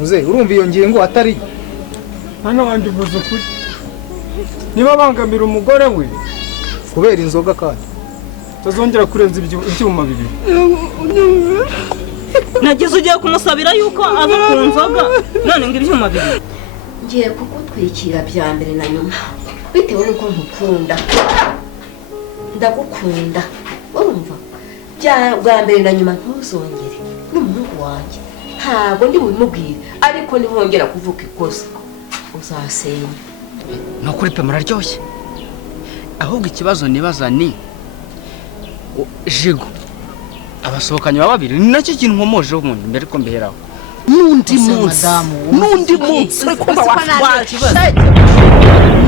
muze urumva iyo ngingo atari hano wandi uvuze ukuri niba bangamira umugore we kubera inzoga kandi tuzongera kurenza ibyuma bibiri nagize ugiye kumusabira yuko ava ku nzoga none ngo ibyuma bibiri ngiye kugutwikira bya mbere na nyuma bitewe n'uko nkukunda ndagukunda urumva bwa mbere na nyuma ntuzongere n'umuhungu wanjye ntabwo ndi bubimubwire ariko nihongera kuvuga ikosa uzasenya nukuri pe muraryoshye ahubwo ikibazo nibaza ni Jigo abasohokanye babiri ni nacyo kintu nkomoje umuntu mbere ko mbeheraho nundi munsi ariko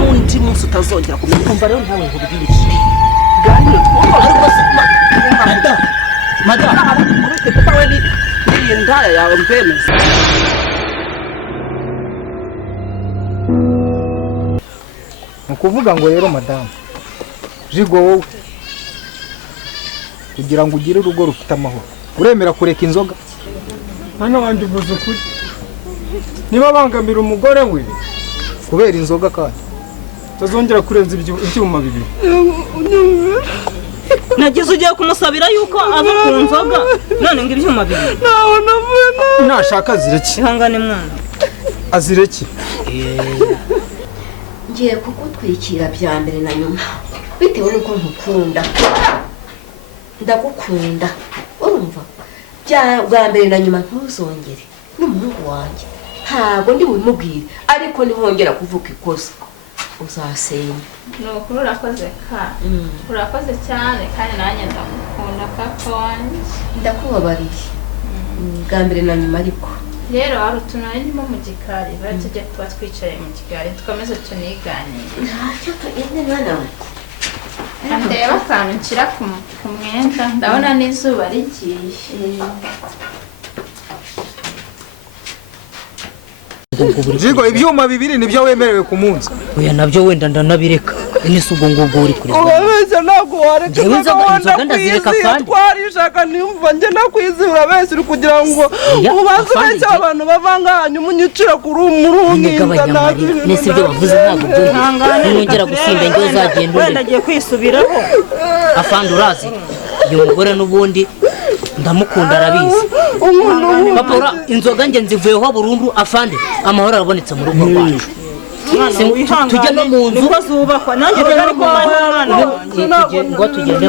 nundi munsi utazongera kumenya kumva rero ntawe nkubwire madam papa we ni indaya yawe mbemeza ukuvuga ngo rero madam Jigo wowe kugira ngo ugire urugo rufite amahoro uremera kureka inzoga hano wandi uvuze ukuri niba bangamira umugore we kubera inzoga kandi tuzongera kurenza ibyuma bibiri nagize ugiye kumusabira yuko ava ku nzoga none ngo ibyuma bibiri naho navuye nashaka azireke ihangane mwana azireke ngiye kugutwikira bya mbere na nyuma bitewe n'uko nkukunda ndagukunda urumva bwa mbere na nyuma ntuzongere n'umuhungu wanjye ntabwo ndi bubimubwire ariko nihongera kuvuga ikosa uzasenya nukuri urakoze urakoze cyane kandi nanjye ndagukunda papa wanjye ndakubabariye bwa mbere na nyuma ariko rero hari utuntu ndimo mu gikari bari tujya kuba twicaye mu gikari dukomeze tuniganire ntacyo tugende mwana we ndeba akantu nshyira ku mwenda ndabona n'izuba rigiye Jigo ibyuma bibiri nibyo wemerewe ku munsi oya nabyo wenda ndanabireka nise ubwo ngubwo uri kuri ubese ntabwo wareka inzoga ndazireka kandi twarishaka nimva njye nakwizihura bese uri kugira ngo ubanze ubeshye abantu bavanga hanyuma unyicira kuri umurunginga nese ibyo bavuze ntabwo byo nongera gusinda njye uzagenda wenda agiye kwisubiraho afande urazi uyu mugore n'ubundi ndamukunda arabizi papa ura inzoga nge nzivuyeho burundu afande amahoro arabonetse mu rugo rwacu tujye no mu nzu niko zubakwa nanjye bari ku mwana ngo tugende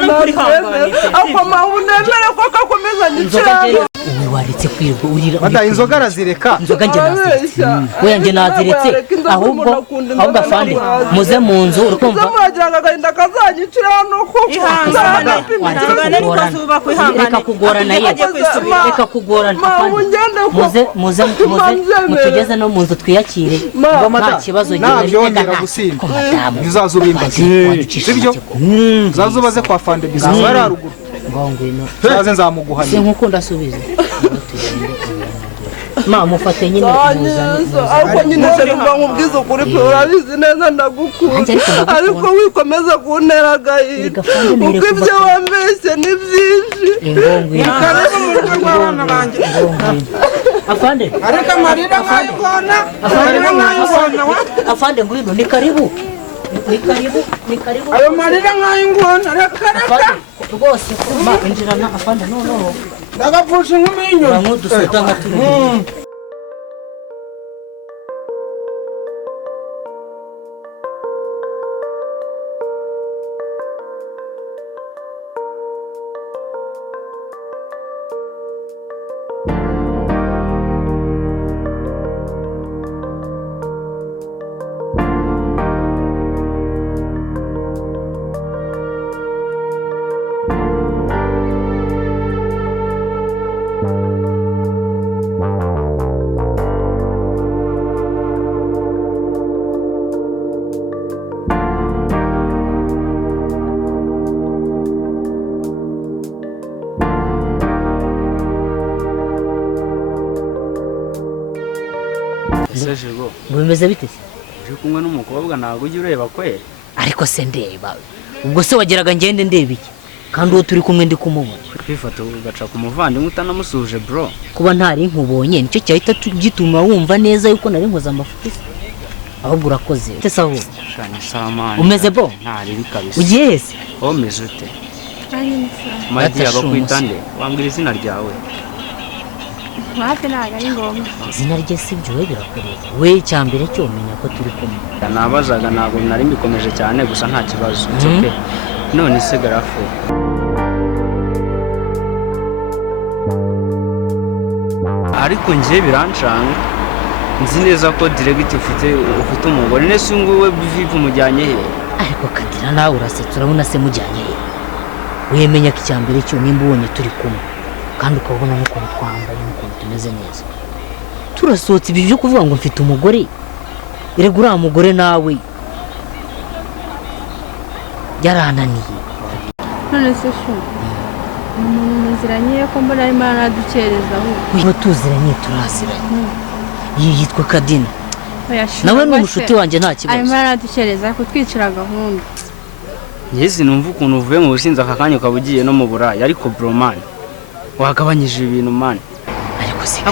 n'ukuri hangane ako mahunebere ko kakomeza nyicira waretse kwirwa urira bada inzoga arazireka inzoga nge naziretse we nge naziretse ahubwo afande muze mu nzu urukumva zamuragira agahinda kazanyicira hano ko ihangane niko zubakwa ihangane reka kugorana ye reka kugorana muze mutugeze no mu nzu twiyakire nta kibazo ntabyongera gusinda bizaza ubimbaze sibyo uzazubaze kwa fande bizaza ari haruguru zaze nzamuguhanya nkuko ndasubiza ma mufate nyine ariko nyine cyangwa nkubwiza ukuri pe urabizi neza ndagukunda ariko wikomeza kuntera agahinda kuko ibyo wambeshye ni byinshi afande ariko amarira nkayibona afande ngwino ni karibu ayo marira nkayibona reka rwose ma injirana afande no ndagapfusha inkumi y'inyuma nk'udusota nka turi Jigo bimeze bite uje kumwe n'umukobwa ntago ujye ureba kwe ariko se ndeba ubwo se wageraga ngende ndeba iki kandi uwo turi kumwe ndi kumubona kwifata ugaca ku muvandimwe utanamusuhuje bro. kuba ntari nkubonye nicyo cyahita gituma wumva neza yuko nari nkoze amafuti ahubwo urakoze tesa aho Shani samani. umeze bo Ntari bikabise. ugiye hese Omeze ute? kandi ni sawa Magi abakwitande. Wambwira izina ryawe. hafi ntabwo ari ngombwa izina rye si byo we birakureba we cyambere cyo umenya ko turi kumwe Nabazaga ntabwo nari mbikomeje cyane gusa nta kibazo. Okay. None se garafu. Ariko njye birancanga. Nzi neza ko direct ufite umugore nese nguwe bivu mujyanye he? ariko kadira nawe urasetsa urabona se mujyanye he wemenya ko icyambere cyo nimba ubonye turi kumwe kandi ukabona n'ukuntu twambaye n'ukuntu tumeze neza turasohotse ibi byo kuvuga ngo mfite umugore erega uriya mugore nawe yarananiye none se shu umuntu muziranye ko mbona arimo aradukereza ahubwo uyu tuziranye turaziranye yitwa Kadina oya shu nawe ni umushuti wanjye nta kibazo arimo aradukereza kutwicira gahunda Yesi numva ukuntu uvuye mu businzi aka kanya ukaba ugiye no mu burayi ariko bro man wagabanyije ibintu man ariko si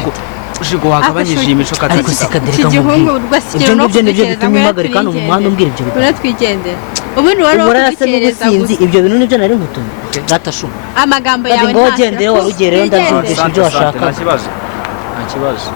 Jigo wagabanyije imico katari ariko si Kadira iki gihungu kamubwira rwasigiro no ibyo nibyo bituma umpagara kandi mu muhanda umbwira ibyo bintu uratwigendera ubundi wari ukudukereza gusa ibyo bintu nibyo nari ngutumye gatashuma amagambo yawe ngo wagendere wari ugereyo ndabyumvisha ibyo washaka nta kibazo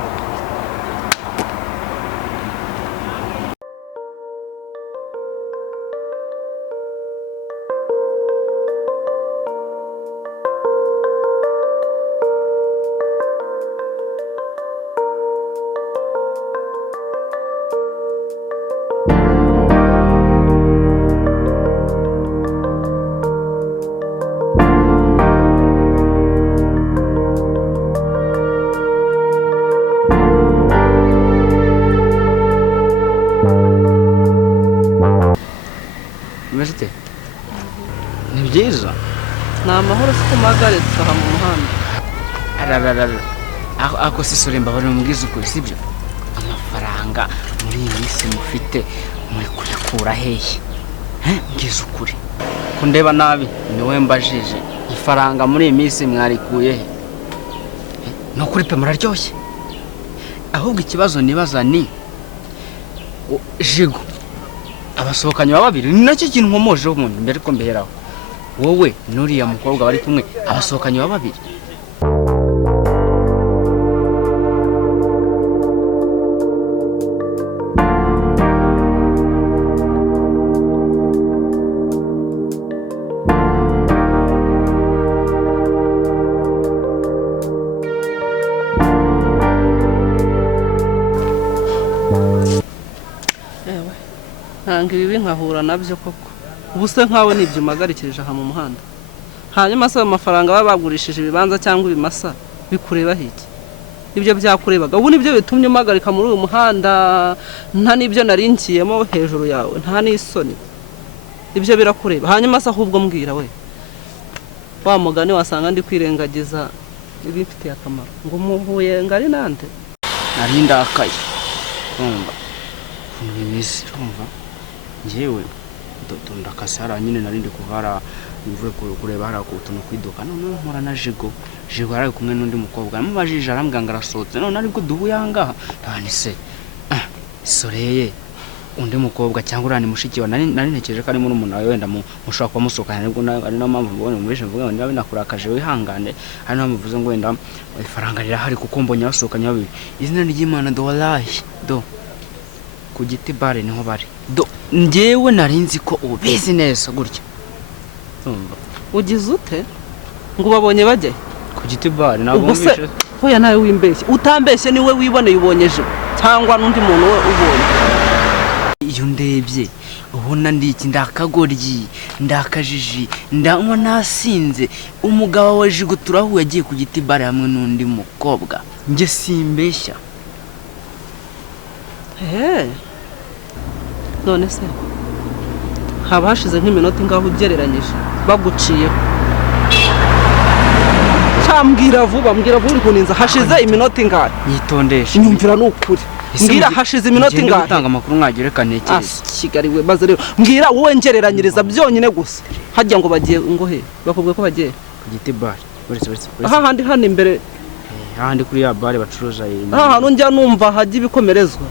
Meshite ni byiza ni amahoro se kumagaritse aha mu muhanda arararara ako sisore mbabara mubwiza ukuri sibyo amafaranga muri iyi minsi mufite muri kuyakura hehe mbwiza ukuri kundeba nabi niwe mbajije ifaranga muri iyi minsi mwarikuye he no kuri pe muraryoshye ahubwo ikibazo nibaza ni Jigo abasohokanye babiri ni nacyo kintu nkomoje umuntu mbere ko mbeheraho wowe nuriya mukobwa bari kumwe abasohokanye babiri nanga ibi nkahura nabyo koko ubu se nkawe nibyo umagarikirije aha mu muhanda hanyuma se amafaranga baba bagurishije ibibanza cyangwa ibimasa bikureba hiki ibyo byakurebaga ubu nibyo bitumye umagarika muri uyu muhanda nta n'ibyo narinkiyemo hejuru yawe nta n'isoni ibyo birakureba hanyuma se ahubwo mbwira we wa mugani wasanga ndi kwirengagiza ibimfitiye akamaro ngo muhuye ngari nande nari ndakaye umva nimisi umva njewe ndakasara nyine narindi kuvara mvuye kureba hara ku tuntu kwiduka none mpora na Jigo yari kumwe n'undi mukobwa amubajije arambwanga arasohotse none ariko duhuye ahangaha ndani se soreye undi mukobwa cyangwa urani mushiki wa nari ntekereje ko ari muri umuntu wawe wenda mushaka kumusohokana nibwo ari no mpamvu mbonye mubishe mvuga ngo ndabe nakurakaje wihangane ari no mvuze ngo wenda ifaranga rirahari kuko mbonye basohokanye babiri izina ry'Imana do wallahi do ku giti bare niho bari do njyewe narinzi ko ubizi neza gutya umva ugize ute ngo babonye bajye ku giti bare nabwo mbishe hoya nawe wimbeshye utambeshye niwe wiboneye ubonyeje cyangwa n'undi muntu we ubonye iyo ndebye ubona ndiki ndakagoryi ndakajiji ndanywa nasinze umugabo wa Jigo turahuye agiye ku giti bare hamwe n'undi mukobwa nge simbeshya none se haba hashize nk'iminota ingaho ugereranyije baguciyeho mbwira vuba uri kuninza hashize iminota ingahe yitondeshe nyumvira n'ukuri mbwira hashize iminota ingahe gutanga amakuru mwagereka ntekereza Kigali we maze rero mbwira wowe ngereranyiriza byonyine gusa hajya ngo bagiye ngo he bakubwiye ko bagiye ku giti bare aha handi hano imbere handi kuri ya bare bacuruza aha hantu njya numva hajya ibikomerezwa.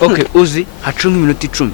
Okay, uzi haca nk'iminota 10.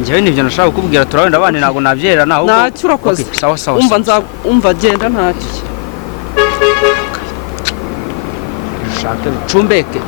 Njyewe nivyo nashaka kukubwira turabenda abana ntago navyera naho. Ntacyo urakoze. Sawa. Umva genda ntacyo. Shaka cumbeke.